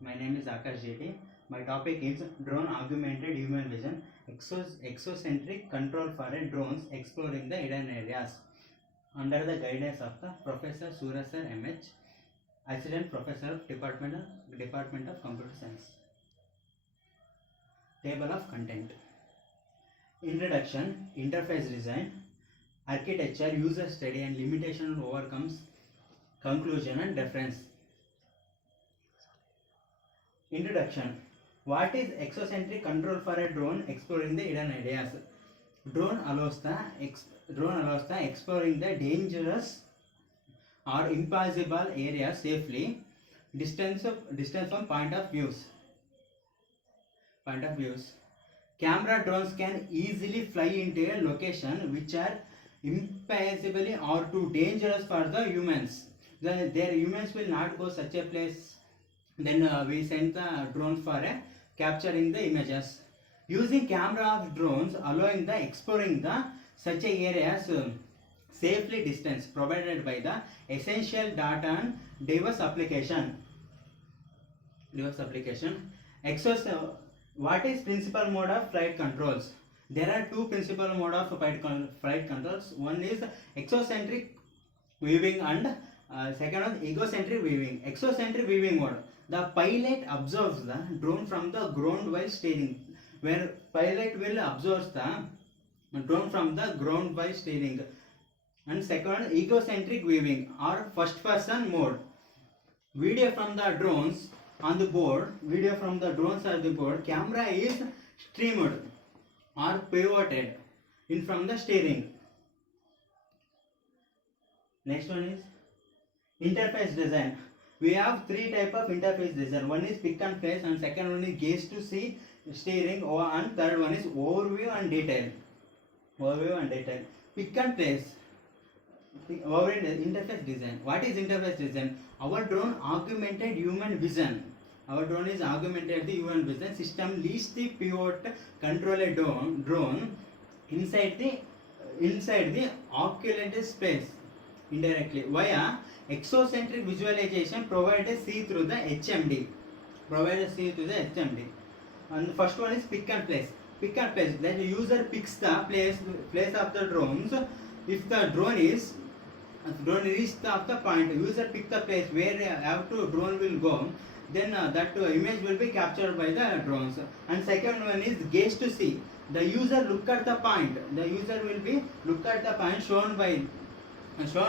my name is Akash JT. My topic is drone augmented human vision, exocentric control for a drones exploring the hidden areas. Under the guidance of the Professor Surasar MH, Assistant Professor of Department of Computer Science. Table of content. Introduction, interface design, architecture, user study and limitation overcomes, conclusion and reference. Introduction. What is exocentric control for a drone exploring the hidden areas? Drone allows the exploring the dangerous or impossible areas safely, distance from point of views. Camera drones can easily fly into a location which are impossibly or too dangerous for the humans. Their humans will not go such a place. Then we send the drone for capturing the images. Using camera of drones, allowing the exploring the such areas safely distance provided by the essential data and diverse application. What is principal mode of flight controls? There are two principal mode of flight controls. One is exocentric weaving and second one egocentric weaving. Exocentric weaving mode. The pilot observes the drone from the ground while steering. Where pilot will observe the drone from the ground while steering. And second, egocentric weaving or first person mode. Video from the drones on the board. Camera is streamed or pivoted in from the steering. Next one is interface design. We have three type of interface design. One is pick and place, and second one is gaze to see steering, and third one is overview and detail. Pick and place. Interface design. What is interface design? Our drone augmented human vision. Our drone is augmented the human vision. System leads the pivot control a drone inside the occulted space indirectly via exocentric visualization provided see through the HMD. And the first one is pick and place. That the user picks the place of the drones. If the drone reaches the point, user pick the place where drone will go. Then that image will be captured by the drones. And second one is gaze to see. The user look at the point. Shown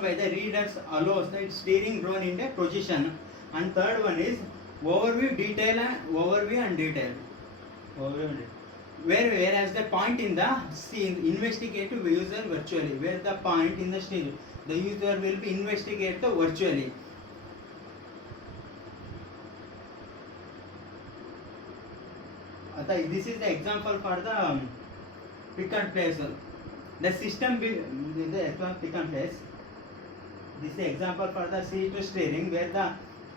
by the readers allows the steering drone in a position. And third one is overview and detail. Whereas the point in the scene investigate the user virtually. Where the point in the scene, the user will be investigate the virtually. This is the example for the pick and place. The system pick and place. This is the example for the C2 steering where the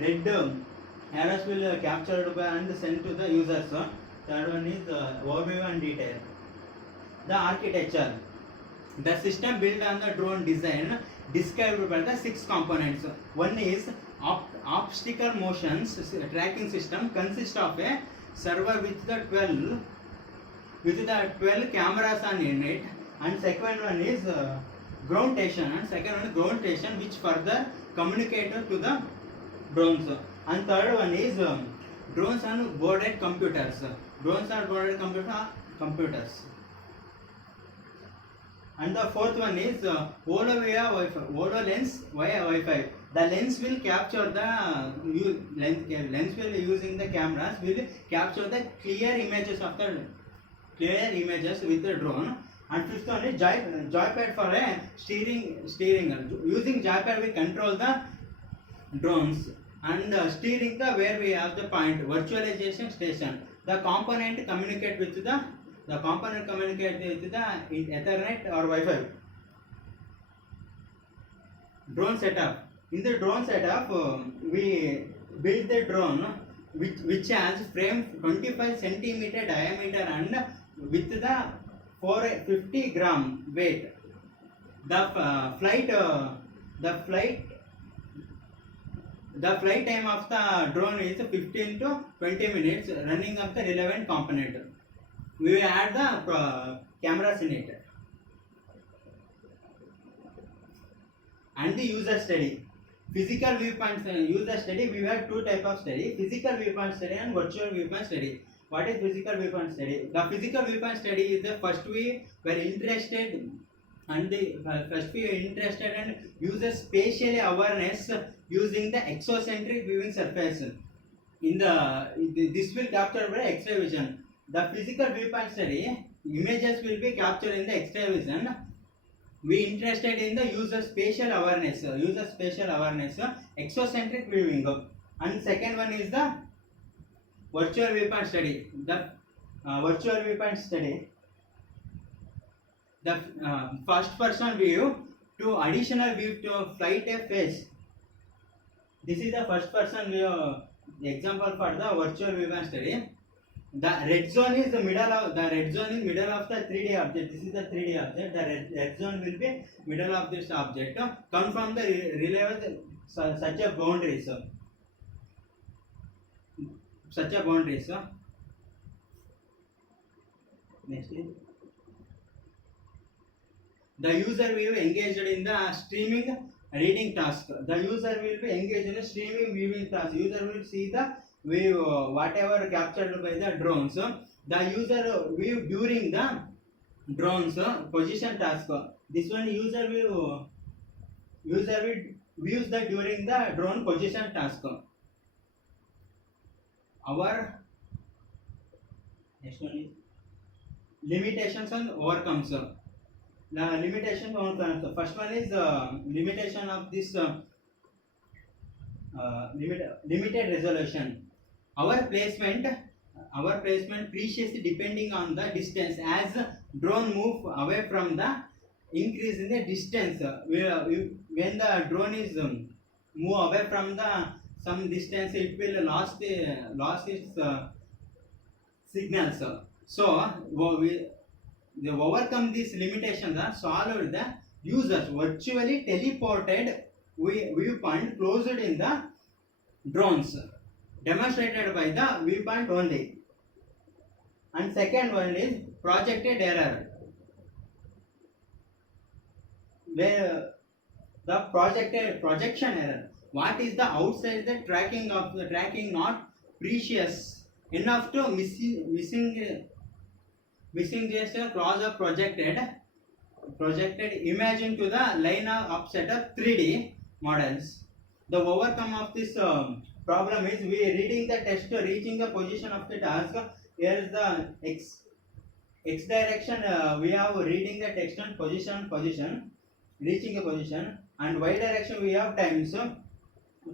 red arrows will captured by and sent to the users. Third one is overview and detail. The architecture. The system built on the drone design described by the 6 components. One is obstacle motions tracking system consists of a server with the 12 cameras on it, and second one is ground station, which further communicate to the drones, and third one is drones and boarded computers. And the fourth one is HoloLens via Wi-Fi. The lens will capture lens will using the cameras will capture the clear images with the drone. And fifth one is joypad for a steering. Using joypad we control the drones and steering the where we have the point virtualization station. The component communicate with the Ethernet or Wi-Fi. Drone setup. In the drone setup, we build the drone which has frame 25 centimeter diameter and with the 450 gram weight. The flight The flight time of the drone is 15 to 20 minutes running of the relevant component. We will add the cameras in it. And the user study. Physical viewpoint user study, we have two type of study: physical viewpoint study and virtual viewpoint study. What is physical viewpoint study? The physical viewpoint study is the first we were interested and uses spatial awareness using the exocentric viewing surface. This will capture by X-ray vision. The physical viewpoint study, images will be captured in the X-ray vision. We interested in the user spatial awareness, exocentric viewing. And second one is the virtual viewpoint study. The virtual viewpoint study, the first person view to additional view to flight a face. This is the first person view example for the virtual viewpoint study. The red zone is middle of the 3D object. This is the 3D object. The red zone will be middle of this object. Come from the relay with such a boundaries. Next is the user will be engaged in the streaming reading task. The user will be engaged in a streaming viewing task. User will see the view whatever captured by the drones. The user view during the drones position task. This one user will views the during the drone position task. Our next one is limitations and overcomes. The limitation overcomes. The first one is limitation of this limited resolution. Our placement precious depending on the distance. As drone move away from the increase in the distance. When the drone is move away from the some distance, it will lost its signals. So we overcome these limitations are solved. The users virtually teleported viewpoint closed in the drones, demonstrated by the viewpoint only. And second one is projected error, where the projection error. What is the outside the tracking of the tracking not precious enough to missing just a cross of projected image into the line of upset of 3D models. The overcome of this problem is we reading the text reaching the position of the task. Here is the x direction. We have reading the text on position reaching a position, and y direction we have time. So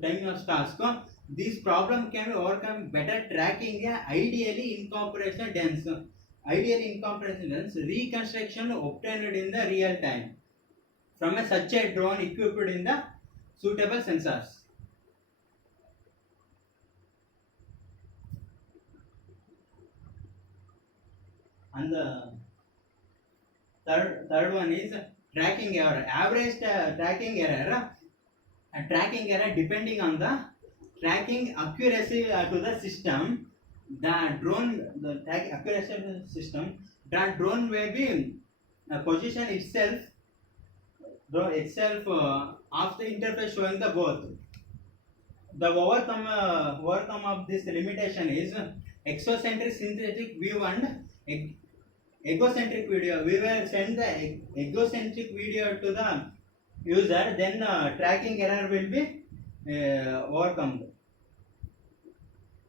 time of task. This problem can be overcome better tracking ideally incorporation dense. Reconstruction obtained in the real time from such a drone equipped in the suitable sensors. And the third one is tracking error. Average tracking error. Tracking error depending on the tracking accuracy to the system. The track accuracy of the system. The drone may be position itself of the interface showing the both. The overcome of this limitation is exocentric synthetic view and egocentric video. We will send the egocentric video to the user, then tracking error will be overcome.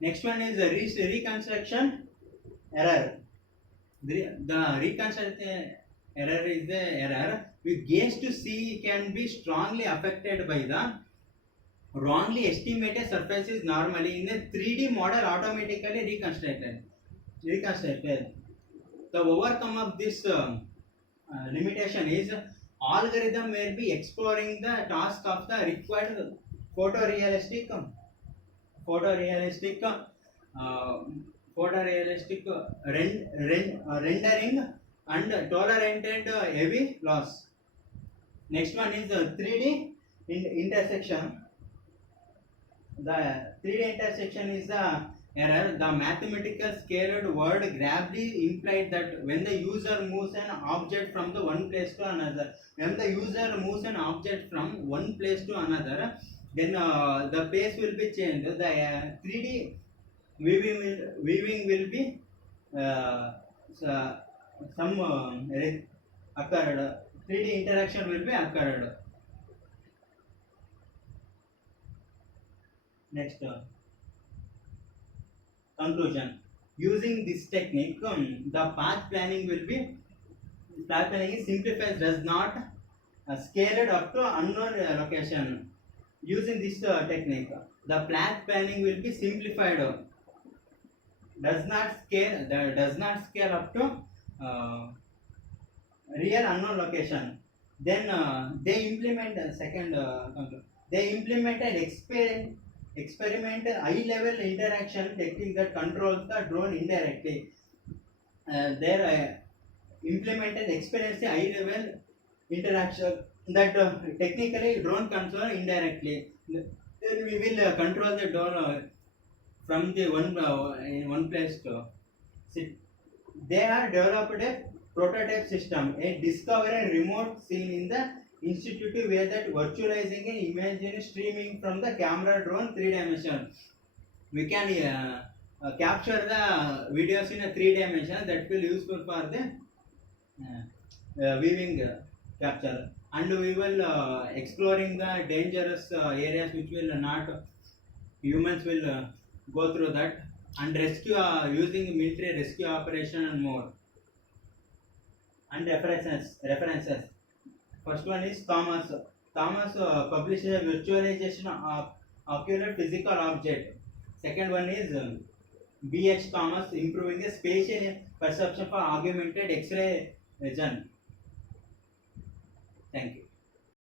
Next one is reconstruction error. The reconstruction error is the error we gaze to see can be strongly affected by the wrongly estimated surfaces normally in a 3D model automatically reconstructed. The overcome of this limitation is algorithm may be exploring the task of the required photorealistic rendering and tolerated heavy loss. Next one is 3D intersection. The 3D intersection is the error. The mathematical scaled word gravely implied that when the user moves an object from the one place to another, when the user moves an object from one place to another, then the place will be changed. The 3D weaving will be uh, some occurred. 3D interaction will be occurred. Next, conclusion. Using this technique, the path planning is simplified, does not scale it up to unknown location. Using this technique, the path planning will be simplified, does not scale up to uh, real unknown location. Then they implement they implemented experiment high level interaction technique that controls the drone indirectly. Their implemented experience high level interaction that technically drone control indirectly. Then we will control the drone from the in one place to sit. They are developed a prototype system, a discovery remote scene in the institute where that virtualizing an image and streaming from the camera drone 3 dimension. We can capture the videos in a 3 dimension that will useful for the weaving capture, and we will exploring the dangerous areas which will not humans will go through that, and rescue using military rescue operation and more. And references. First one is Thomas. Thomas publishes a virtualization of ocular physical object. Second one is B.H. Thomas, improving the spatial perception for augmented X-ray vision. Thank you.